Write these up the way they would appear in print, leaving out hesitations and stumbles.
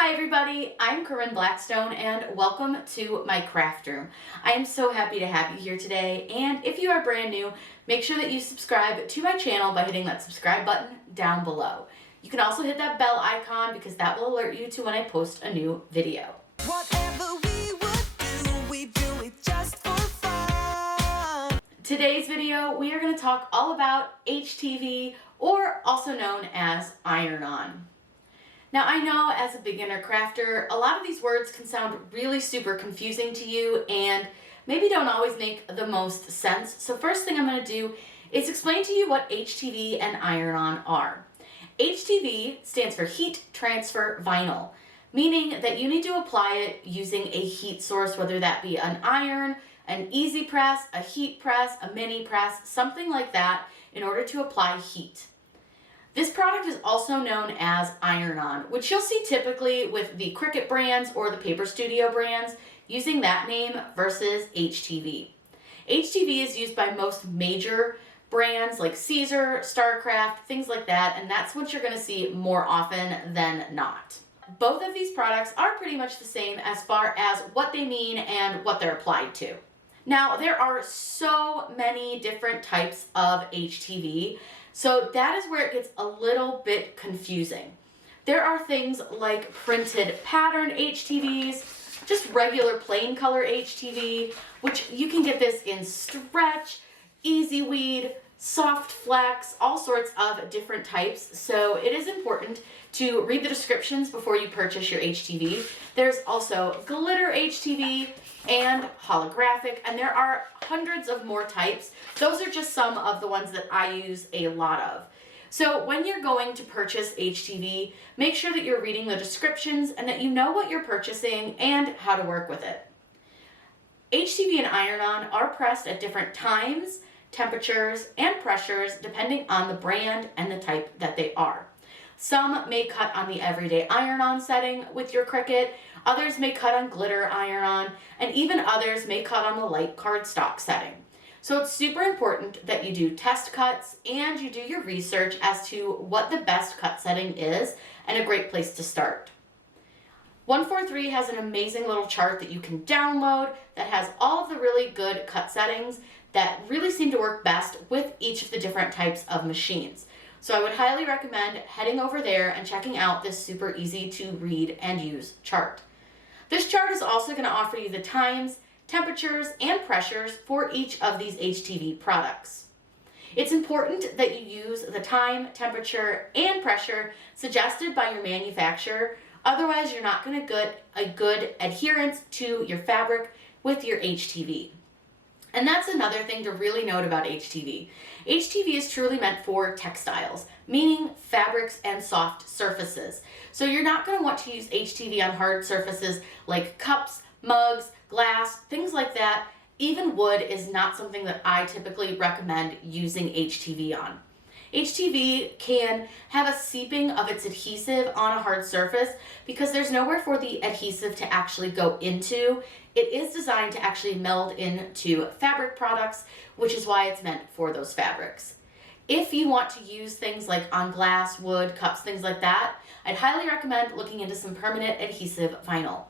Hi everybody, I'm Corinne Blackstone and welcome to my craft room. I am so happy to have you here today, and if you are brand new, make sure that you subscribe to my channel by hitting that subscribe button down below. You can also hit that bell icon because that will alert you to when I post a new video. Whatever we would do it just for fun. Today's video, we are going to talk all about HTV, or also known as iron-on. Now, I know as a beginner crafter, a lot of these words can sound really super confusing to you and maybe don't always make the most sense. So first thing I'm going to do is explain to you what HTV and iron-on are. HTV stands for heat transfer vinyl, meaning that you need to apply it using a heat source, whether that be an iron, an easy press, a heat press, a mini press, something like that, in order to apply heat. This product is also known as iron-on, which you'll see typically with the Cricut brands or the Paper Studio brands using that name versus HTV. HTV is used by most major brands like Caesar, Starcraft, things like that, and that's what you're going to see more often than not. Both of these products are pretty much the same as far as what they mean and what they're applied to. Now, there are so many different types of HTV, so that is where it gets a little bit confusing. There are things like printed pattern HTVs, just regular plain color HTV, which you can get this in stretch, easy weed, soft flex, all sorts of different types. So it is important to read the descriptions before you purchase your HTV. There's also glitter HTV and holographic, and there are hundreds of more types. Those are just some of the ones that I use a lot of. So when you're going to purchase HTV, make sure that you're reading the descriptions and that you know what you're purchasing and how to work with it. HTV and iron-on are pressed at different times, temperatures, and pressures depending on the brand and the type that they are. Some may cut on the everyday iron-on setting with your Cricut, others may cut on glitter iron-on, and even others may cut on the light cardstock setting. So it's super important that you do test cuts and you do your research as to what the best cut setting is and a great place to start. 143 has an amazing little chart that you can download that has all of the really good cut settings that really seem to work best with each of the different types of machines. So I would highly recommend heading over there and checking out this super easy to read and use chart. This chart is also going to offer you the times, temperatures, and pressures for each of these HTV products. It's important that you use the time, temperature, and pressure suggested by your manufacturer. Otherwise, you're not going to get a good adherence to your fabric with your HTV. And that's another thing to really note about HTV. HTV is truly meant for textiles, meaning fabrics and soft surfaces. So you're not going to want to use HTV on hard surfaces like cups, mugs, glass, things like that. Even wood is not something that I typically recommend using HTV on. HTV can have a seeping of its adhesive on a hard surface because there's nowhere for the adhesive to actually go into. It is designed to actually meld into fabric products, which is why it's meant for those fabrics. If you want to use things like on glass, wood, cups, things like that, I'd highly recommend looking into some permanent adhesive vinyl.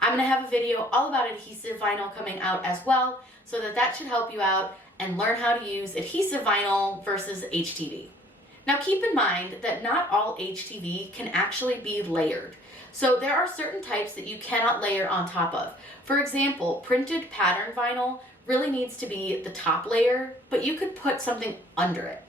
I'm going to have a video all about adhesive vinyl coming out as well, so that should help you out and learn how to use adhesive vinyl versus HTV. Now keep in mind that not all HTV can actually be layered. So there are certain types that you cannot layer on top of. For example, printed pattern vinyl really needs to be the top layer, but you could put something under it.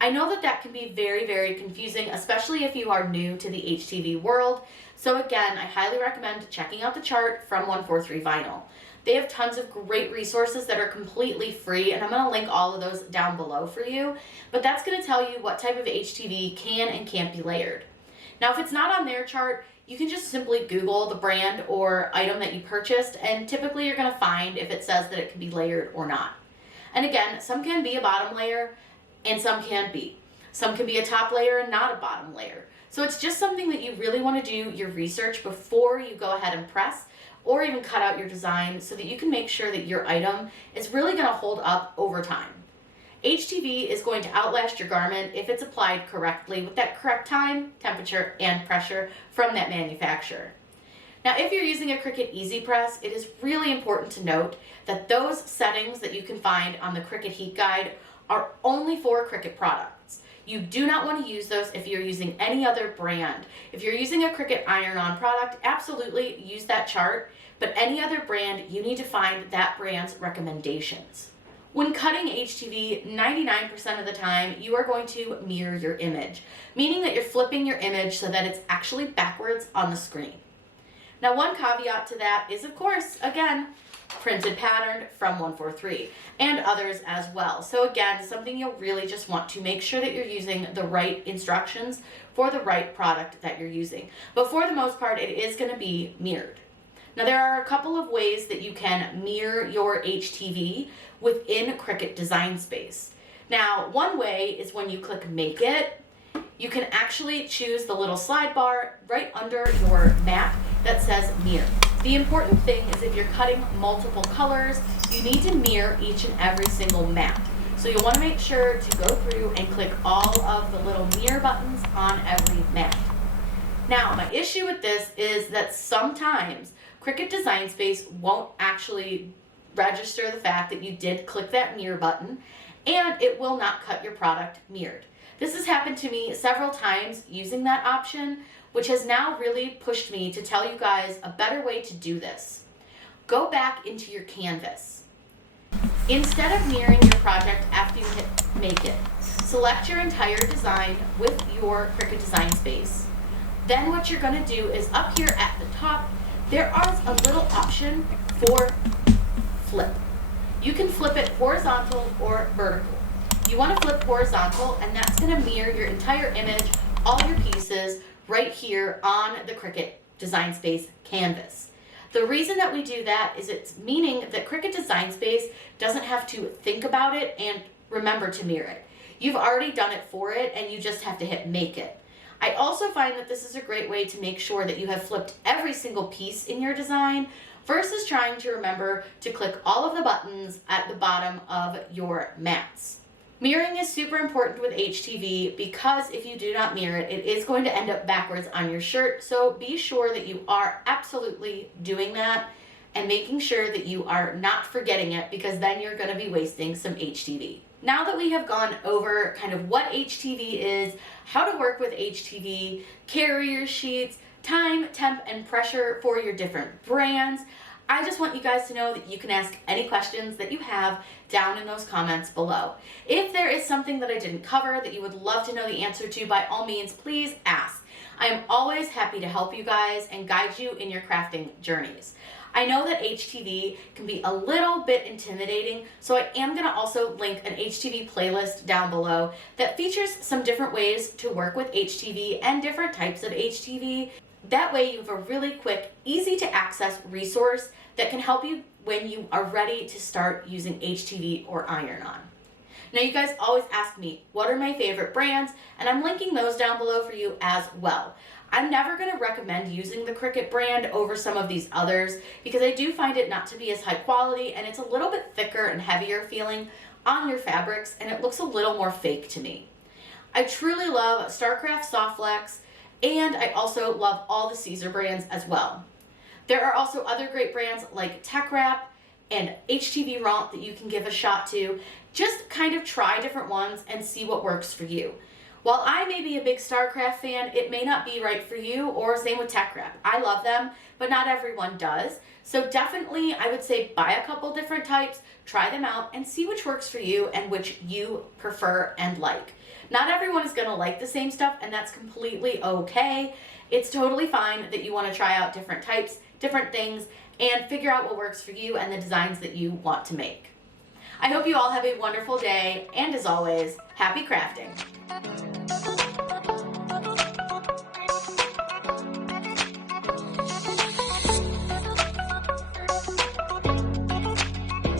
I know that that can be very, very confusing, especially if you are new to the HTV world. So again, I highly recommend checking out the chart from 143 Vinyl. They have tons of great resources that are completely free, and I'm going to link all of those down below for you. But that's going to tell you what type of HTV can and can't be layered. Now, if it's not on their chart, you can just simply Google the brand or item that you purchased, and typically you're going to find if it says that it can be layered or not. And again, some can be a bottom layer and some can't be. Some can be a top layer and not a bottom layer. So it's just something that you really want to do your research before you go ahead and press or even cut out your design so that you can make sure that your item is really going to hold up over time. HTV is going to outlast your garment if it's applied correctly with that correct time, temperature, and pressure from that manufacturer. Now, if you're using a Cricut Easy Press, it is really important to note that those settings that you can find on the Cricut Heat Guide are only for Cricut products. You do not want to use those if you're using any other brand. If you're using a Cricut iron-on product, absolutely use that chart, but any other brand, you need to find that brand's recommendations. When cutting HTV, 99% of the time, you are going to mirror your image, meaning that you're flipping your image so that it's actually backwards on the screen. Now, one caveat to that is, of course, again, printed pattern from 143 and others as well. So again, something you'll really just want to make sure that you're using the right instructions for the right product that you're using. But for the most part, it is going to be mirrored. Now, there are a couple of ways that you can mirror your HTV within Cricut Design Space. Now, one way is when you click Make It, you can actually choose the little slide bar right under your mat that says Mirror. The important thing is if you're cutting multiple colors, you need to mirror each and every single mat. So you'll want to make sure to go through and click all of the little mirror buttons on every mat. Now, my issue with this is that sometimes Cricut Design Space won't actually register the fact that you did click that mirror button, and it will not cut your product mirrored. This has happened to me several times using that option, which has now really pushed me to tell you guys a better way to do this. Go back into your canvas. Instead of mirroring your project after you hit Make It, select your entire design with your Cricut Design Space. Then what you're going to do is up here at the top, there is a little option for flip. You can flip it horizontal or vertical. You want to flip horizontal, and that's going to mirror your entire image, all your pieces, right here on the Cricut Design Space canvas. The reason that we do that is it's meaning that Cricut Design Space doesn't have to think about it and remember to mirror it. You've already done it for it, and you just have to hit Make It. I also find that this is a great way to make sure that you have flipped every single piece in your design versus trying to remember to click all of the buttons at the bottom of your mats. Mirroring is super important with HTV because if you do not mirror it, it is going to end up backwards on your shirt. So be sure that you are absolutely doing that and making sure that you are not forgetting it, because then you're going to be wasting some HTV. Now that we have gone over kind of what HTV is, how to work with HTV, carrier sheets, time, temp, and pressure for your different brands, I just want you guys to know that you can ask any questions that you have down in those comments below. If there is something that I didn't cover that you would love to know the answer to, by all means, please ask. I am always happy to help you guys and guide you in your crafting journeys. I know that HTV can be a little bit intimidating, so I am going to also link an HTV playlist down below that features some different ways to work with HTV and different types of HTV. That way you have a really quick, easy to access resource that can help you when you are ready to start using HTV or iron-on. Now, you guys always ask me, what are my favorite brands? And I'm linking those down below for you as well. I'm never going to recommend using the Cricut brand over some of these others because I do find it not to be as high quality, and it's a little bit thicker and heavier feeling on your fabrics, and it looks a little more fake to me. I truly love Starcraft Softflex, and I also love all the Caesar brands as well. There are also other great brands like Tech Wrap and HTV Romp that you can give a shot to. Just kind of try different ones and see what works for you. While I may be a big Starcraft fan, it may not be right for you, or same with Tech Wrap. I love them, but not everyone does. So definitely, I would say buy a couple different types, try them out, and see which works for you and which you prefer and like. Not everyone is going to like the same stuff, and that's completely okay. It's totally fine that you want to try out different types, different things, and figure out what works for you and the designs that you want to make. I hope you all have a wonderful day, and as always, happy crafting.